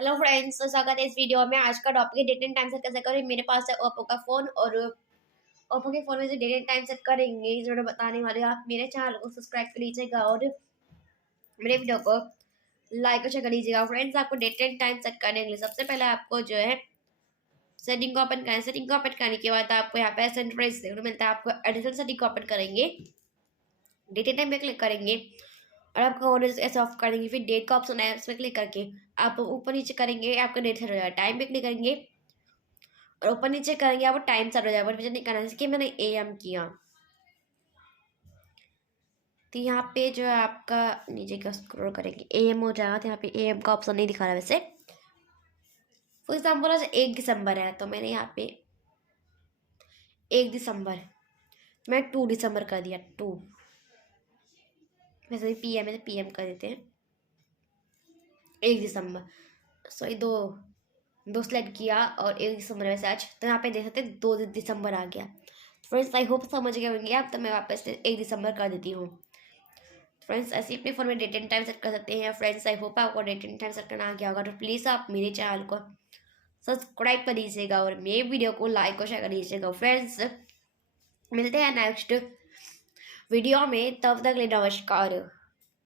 Hello friends, तो स्वागत है इस वीडियो में। आज का टॉपिक है डेट एंड टाइम सेट कैसे करें। मेरे पास है ओप्पो का फ़ोन और ओप्पो के फ़ोन में से डेट एंड टाइम सेट करेंगे इस वीडियो बताने वाले। आप मेरे चैनल को सब्सक्राइब कर लीजिएगा और मेरे वीडियो को लाइक और शेयर कर लीजिएगा। फ्रेंड्स, आपको डेट एंड टाइम सेट करने के लिए सबसे पहले आपको जो है सेटिंग को ओपन करना। सेटिंग को ओपन करने के बाद आपको यहाँ पे सेंट्राइज देखने मिलता है। आपको एडिशनल सेटिंग को ओपन करेंगे, डेट एंड टाइम पे क्लिक करेंगे और आपको ऐसे ऑफ कर देंगे। फिर डेट का ऑप्शन है, उसमें क्लिक करके आप ऊपर नीचे करेंगे, आपका डेट सेट हो जाएगा। टाइम पे क्लिक करेंगे और ऊपर नीचे करेंगे, आपको टाइम सेट हो जाएगा। मुझे नहीं करना, जैसे कि मैंने एएम किया तो यहाँ पे जो है आपका नीचे का स्क्रॉल करेंगे, एएम हो जाएगा। तो यहाँ पे एएम का ऑप्शन नहीं दिखा रहा वैसे। फॉर एग्जाम्पल आज 1 दिसंबर है तो मैंने यहाँ पे 1 दिसंबर, मैं 2 दिसंबर कर दिया। 2 वैसे पीएम है तो पीएम कर देते हैं। 1 दिसंबर, सॉरी, दो सेलेक्ट किया और 1 दिसंबर वैसे आज, तो यहाँ पे देख सकते हैं 2 दिसंबर आ गया। फ्रेंड्स, आई होप समझ गए होंगे आप। तो मैं वापस से 1 दिसंबर कर देती हूँ। फ्रेंड्स, ऐसे अपने फ़ोन में डेट एंड टाइम सेट कर सकते हैं। फ्रेंड्स, आई होप आपको डेट एंड टाइम सेट करना आ गया होगा। तो प्लीज़ आप मेरे चैनल को सब्सक्राइब कर लीजिएगा और मेरे वीडियो को लाइक और शेयर कर लीजिएगा। फ्रेंड्स, मिलते हैं नेक्स्ट वीडियो में, तब तक ले नमस्कार।